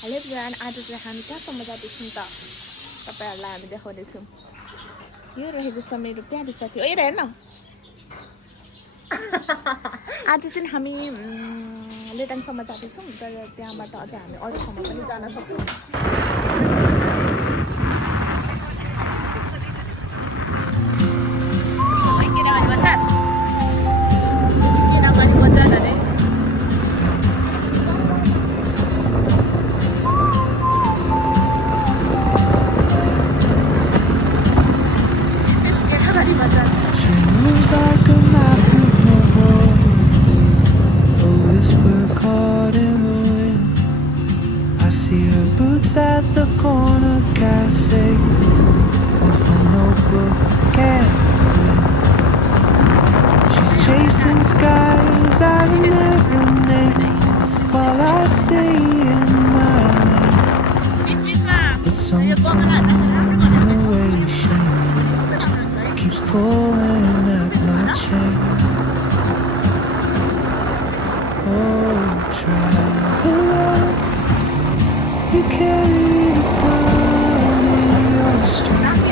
Hello everyone, आज चाहिँ हामी कहाँसम्म जाँदैछौँ त तपाईँहरूलाई हामी देखाउँदैछौँ। यो रहेको छ मेरो प्यारी साथी। ओ हेर न, आज चाहिँ हामी लेटाङसम्म जाँदैछौँ, तर त्यहाँबाट अझ हामी अरू ठाउँमा पनि जान सक्छौँ। At the corner cafe with a notebook and grin. She's chasing skies I've never named while I stay in my lane. But something in the way she keeps pulling at my chain. Oh, traveler, you carry the sun in your strength,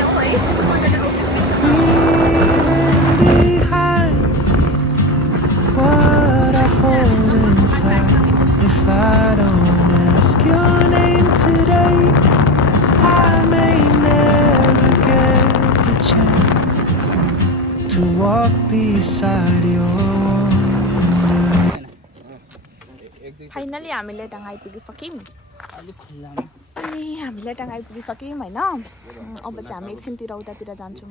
leaving behind what I hold inside. If I don't ask your name today, I may never get the chance to walk beside your wonder. Finally हामी लेटाङ आइपुगिसक्यौँ। अनि हामी लेटाङ आइपुगिसक्यौँ होइन। अब चाहिँ हामी एकछिनतिर उतातिर जान्छौँ।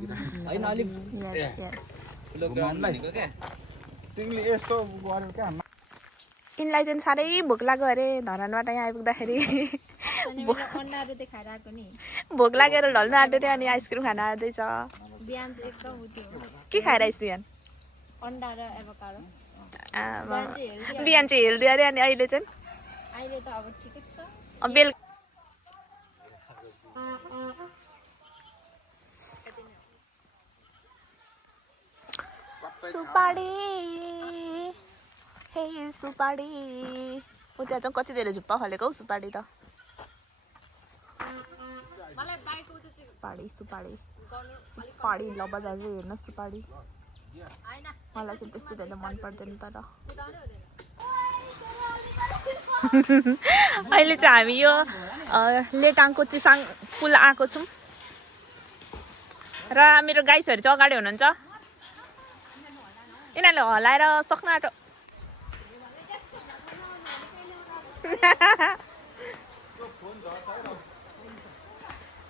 यिनलाई चाहिँ साह्रै भोक लाग्यो अरे धरानबाट यहाँ आइपुग्दाखेरि। भोक लागेर ढल्नु आँट्यो थियो अनि आइसक्रिम खान आँट्दैछ। के खाएर आइस बिहान? बिहान चाहिँ हेल्दी अरे अनि अहिले चाहिँ बेलुका सुपारी हे सुपारी। ऊ त्यहाँ चाहिँ कति धेरै झुप्पा फलेको हौ सुपारी त। सुपारी सुपारी सुपारी लबर दाजु हेर्नुहोस् सुपारी। मलाई चाहिँ त्यस्तो धेरै मन पर्दैन तर अहिले चाहिँ हामी यो लेटाङको चिसाङ पुल आएको छौँ र मेरो गाइसहरू चाहिँ अगाडि हुनुहुन्छ। यिनीहरूले हलाएर सक्नु आँटो।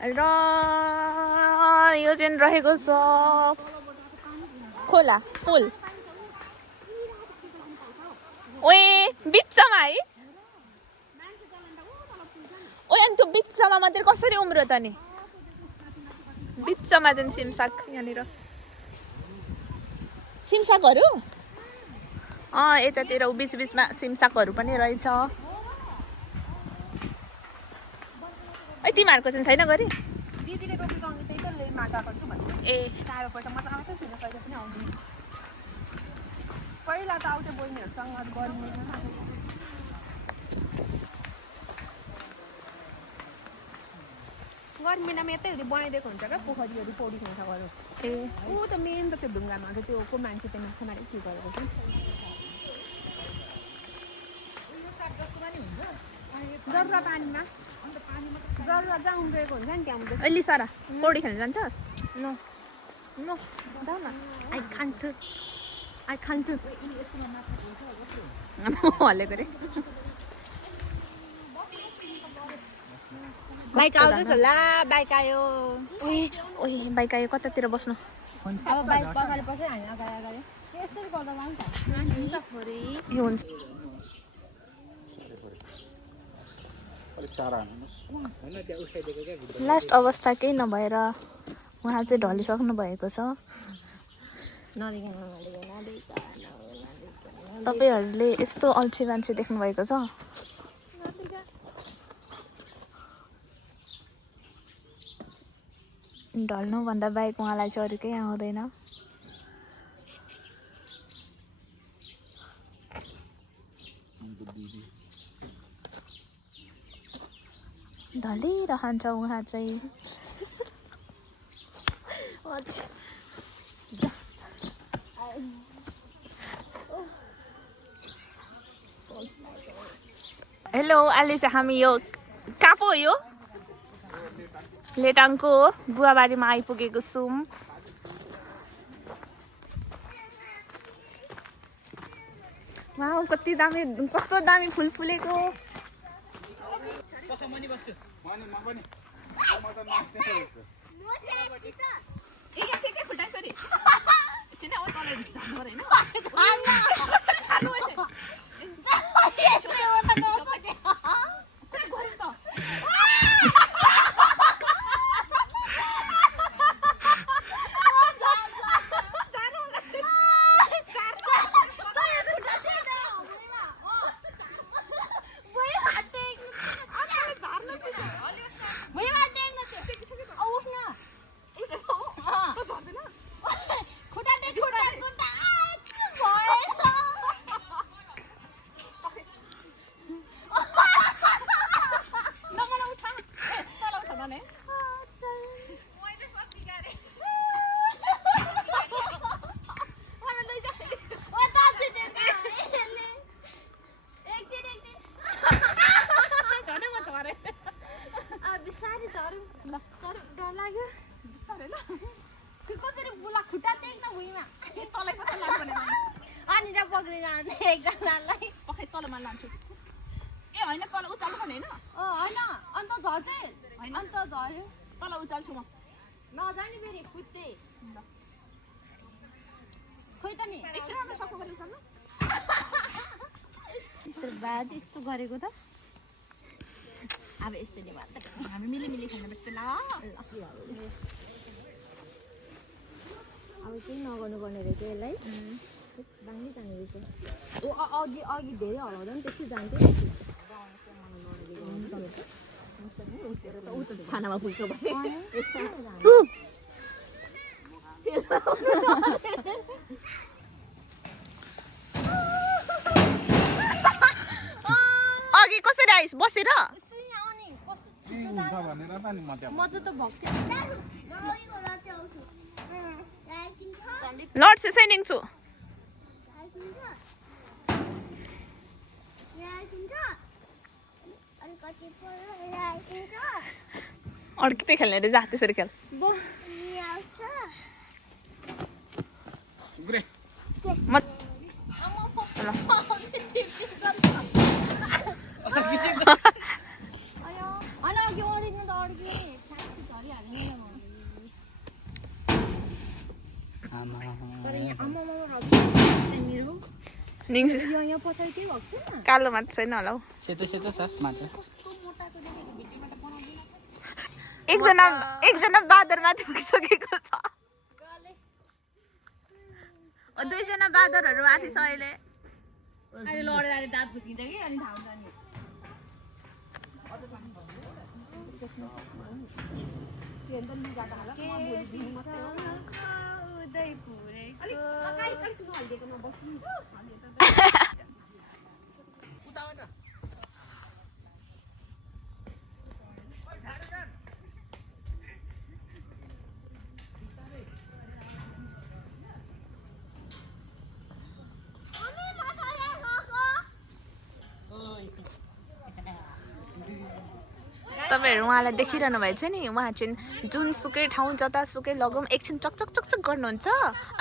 र यो चाहिँ रहेको छ खोला पुल। ओए बिचमा है, ओए अनि त्यो बिचमा मात्रै कसरी उम्रो त नि? बिचमा चाहिँ सिमसाग यहाँनिर सिमसागहरू यतातिर बिच बिचमा सिमसागहरू पनि रहेछ। है तिमीहरूको चाहिँ छैन गरी? ए पहिला त आउँथ्यो बहिनीहरूसँग गर्मीमा यतै हुँदै बनाइदिएको हुन्छ क्या पोखरीहरू पौडी खाँदाहरू। ए ऊ त मेन त त्यो ढुङ्गामा अन्त त्यो को मान्छे त्यहाँ माथि के गरेको थियो जरुवा पानीमा जरुवा जहाँ उम्रेको हुन्छ नि त्यहाँ उम्रेको। अहिले सारा पौडी खेल्न जान्छस्? नो नो जाऊ न। आई कान्ट हलेको रे। बाइक आउँदैछ ला, बाइक आयो। ओए ओए बाइक आयो, कतातिर बस्नु? अब बाइक पगाले पछि हामी अगाडि अगाडि यसरी गर्दा लान्छ ए हुन्छ। लास्ट अवस्था केही नभएर उहाँ चाहिँ ढलिसक्नु भएको छ। तपाईँहरूले यस्तो अल्छी मान्छे देख्नु भएको छ? ढल्नुभन्दा बाहेक उहाँलाई चाहिँ अरू केही आउँदैन। ढलिरहन्छ उहाँ चाहिँ। हेलो, अहिले चाहिँ हामी यो कहाँ पो हो यो लेटाङको बुवाबारीमा आइपुगेको छौँ। वाउ, कति दामी, कस्तो दामी फुल फुलेको। बाद यस्तो गरेको त अब यसरी मात्र हामी मिली खानुपर्छ ल। अब केही नगर्नु पर्ने रहेछ यसलाई, दामी जाने रहेछ। अघि धेरै हराउँदा पनि त्यस्तै जान्थ्यो। खानामा पुग्छ भने अघि कसरी आइस बसेर लड सेनिङ छु। अड्किँदै खेल्ने रे, जा त्यसरी खेल। कालो मात्र छैन होला हौ, सेतो सेतो छ मात्र। एकजना बादर माथि पुगिसकेको छ, दुईजना बादरहरू माथि छ अहिले। लडेर दाँत फुस्किन्छ कि अनि थाहा हुन्छ नि। तपाईँहरू उहाँलाई देखिरहनु भएको छ नि, उहाँ चाहिँ जुनसुकै ठाउँ जतासुकै लगौँ एकछिन चकचक चकचक गर्नुहुन्छ,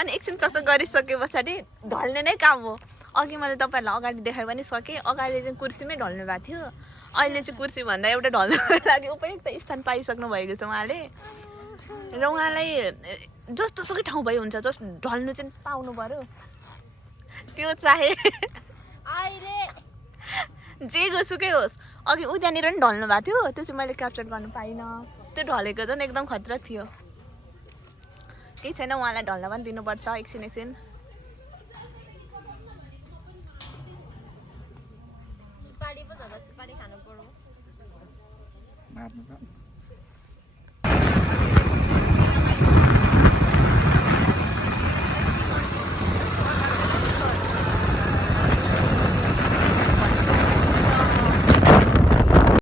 अनि एकछिन चकचक गरिसके पछाडि ढल्ने नै काम हो। अघि मैले तपाईँहरूलाई अगाडि देखाइ पनि सकेँ, अगाडि चाहिँ कुर्सीमै ढल्नु भएको थियो, अहिले चाहिँ कुर्सी भन्दा एउटा ढल्नुको लागि उपयुक्त स्थान पाइसक्नु भएको छ उहाँले। र उहाँलाई जस्तोसुकै ठाउँ भइ हुन्छ, जस्ट ढल्नु चाहिँ पाउनु पऱ्यो। त्यो चाहे जे सुकै होस्। अघि उहाँनिर पनि ढल्नु भएको थियो, त्यो चाहिँ मैले क्याप्चर गर्नु पाइनँ। त्यो ढलेको झन् एकदम खतरा थियो। केही छैन, उहाँलाई ढल्न पनि दिनुपर्छ एकछिन। सुपारी पो छ त, सुपारी खानु पर्यो।